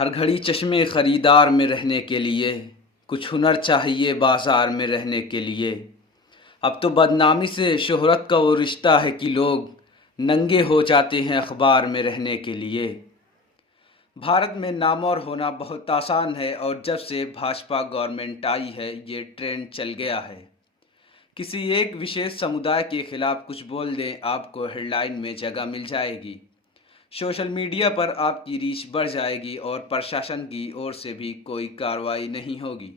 हर घड़ी चश्मे ख़रीदार में रहने के लिए, कुछ हुनर चाहिए बाज़ार में रहने के लिए। अब तो बदनामी से शोहरत का वो रिश्ता है कि लोग नंगे हो जाते हैं अखबार में रहने के लिए। भारत में नामवर होना बहुत आसान है और जब से भाजपा गवर्नमेंट आई है ये ट्रेंड चल गया है। किसी एक विशेष समुदाय के खिलाफ कुछ बोल दें, आपको हेडलाइन में जगह मिल जाएगी। सोशल मीडिया पर आपकी रीच बढ़ जाएगी और प्रशासन की ओर से भी कोई कार्रवाई नहीं होगी।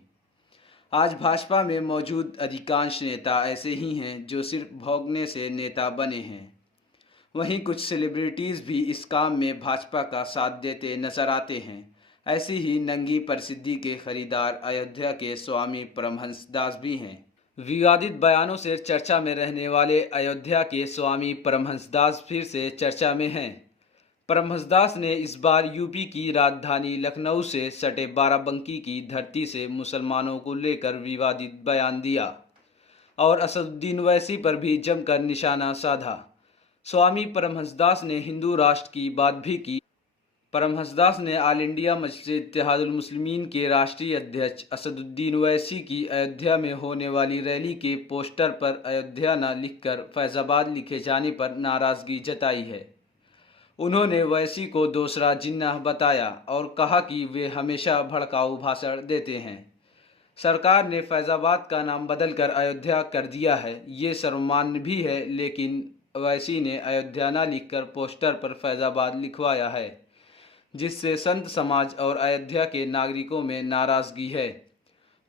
आज भाजपा में मौजूद अधिकांश नेता ऐसे ही हैं जो सिर्फ भौंकने से नेता बने हैं। वहीं कुछ सेलिब्रिटीज़ भी इस काम में भाजपा का साथ देते नजर आते हैं। ऐसी ही नंगी प्रसिद्धि के खरीदार अयोध्या के स्वामी परमहंस दास भी हैं। विवादित बयानों से चर्चा में रहने वाले अयोध्या के स्वामी परमहंस दास फिर से चर्चा में हैं। परमहंस दास ने इस बार यूपी की राजधानी लखनऊ से सटे बाराबंकी की धरती से मुसलमानों को लेकर विवादित बयान दिया और असदुद्दीन ओवैसी पर भी जमकर निशाना साधा। स्वामी परमहंस दास ने हिंदू राष्ट्र की बात भी की। परमहंस दास ने ऑल इंडिया मजलिस इत्तेहादुल मुस्लिमीन के राष्ट्रीय अध्यक्ष असदुद्दीन ओवैसी की अयोध्या में होने वाली रैली के पोस्टर पर अयोध्या न लिखकर फैज़ाबाद लिखे जाने पर नाराज़गी जताई है। उन्होंने ओवैसी को दूसरा जिन्ना बताया और कहा कि वे हमेशा भड़काऊ भाषण देते हैं। सरकार ने फैज़ाबाद का नाम बदलकर अयोध्या कर दिया है, ये सर्वमान्य भी है, लेकिन ओवैसी ने अयोध्या न लिखकर पोस्टर पर फैज़ाबाद लिखवाया है, जिससे संत समाज और अयोध्या के नागरिकों में नाराज़गी है।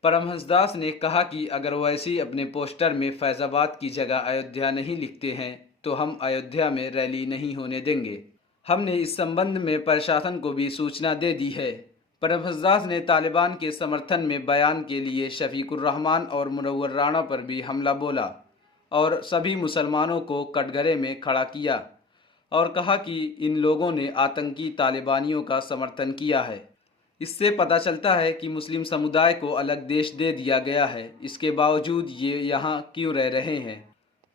परमहंस दास ने कहा कि अगर ओवैसी अपने पोस्टर में फैज़ाबाद की जगह अयोध्या नहीं लिखते हैं तो हम अयोध्या में रैली नहीं होने देंगे। हमने इस संबंध में प्रशासन को भी सूचना दे दी है। परमहंस दास ने तालिबान के समर्थन में बयान के लिए शफीकुर रहमान और मुनव्वर राणा पर भी हमला बोला और सभी मुसलमानों को कटघरे में खड़ा किया और कहा कि इन लोगों ने आतंकी तालिबानियों का समर्थन किया है। इससे पता चलता है कि मुस्लिम समुदाय को अलग देश दे दिया गया है, इसके बावजूद ये यहाँ क्यों रह रहे हैं।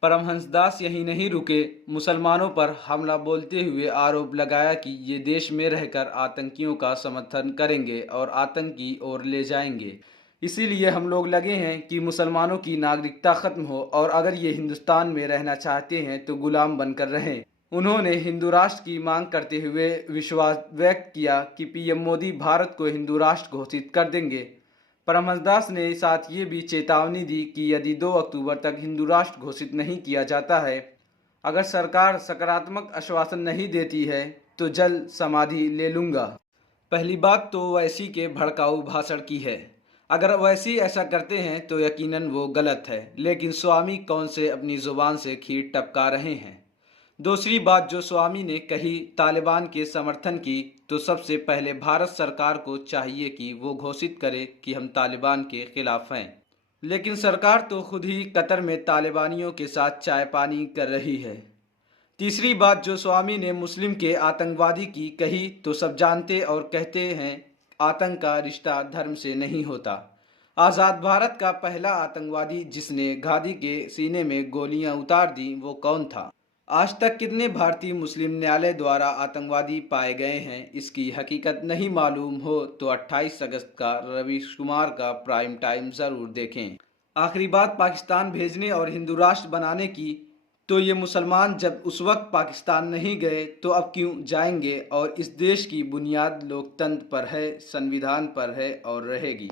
परमहंस दास यहीं नहीं रुके, मुसलमानों पर हमला बोलते हुए आरोप लगाया कि ये देश में रहकर आतंकियों का समर्थन करेंगे और आतंक की ओर ले जाएंगे। इसीलिए हम लोग लगे हैं कि मुसलमानों की नागरिकता ख़त्म हो और अगर ये हिंदुस्तान में रहना चाहते हैं तो गुलाम बनकर रहें। उन्होंने हिंदू राष्ट्र की मांग करते हुए विश्वास व्यक्त किया कि पीएम मोदी भारत को हिंदू राष्ट्र घोषित कर देंगे। परमहंस दास ने साथ ये भी चेतावनी दी कि यदि 2 अक्टूबर तक हिंदू राष्ट्र घोषित नहीं किया जाता है, अगर सरकार सकारात्मक आश्वासन नहीं देती है तो जल्द समाधि ले लूँगा। पहली बात तो ओवैसी के भड़काऊ भाषण की है। अगर ओवैसी ऐसा करते हैं तो यकीनन वो गलत है, लेकिन स्वामी कौन से अपनी ज़ुबान से खीर टपका रहे हैं। दूसरी बात जो स्वामी ने कही तालिबान के समर्थन की, तो सबसे पहले भारत सरकार को चाहिए कि वो घोषित करे कि हम तालिबान के खिलाफ हैं, लेकिन सरकार तो खुद ही कतर में तालिबानियों के साथ चाय पानी कर रही है। तीसरी बात जो स्वामी ने मुस्लिम के आतंकवादी की कही, तो सब जानते और कहते हैं आतंक का रिश्ता धर्म से नहीं होता। आज़ाद भारत का पहला आतंकवादी जिसने गांधी के सीने में गोलियां उतार दी वो कौन था? आज तक कितने भारतीय मुस्लिम न्यायालय द्वारा आतंकवादी पाए गए हैं, इसकी हकीकत नहीं मालूम हो तो 28 अगस्त का रवीश कुमार का प्राइम टाइम ज़रूर देखें। आखिरी बात पाकिस्तान भेजने और हिंदू राष्ट्र बनाने की, तो ये मुसलमान जब उस वक्त पाकिस्तान नहीं गए तो अब क्यों जाएंगे। और इस देश की बुनियाद लोकतंत्र पर है, संविधान पर है और रहेगी।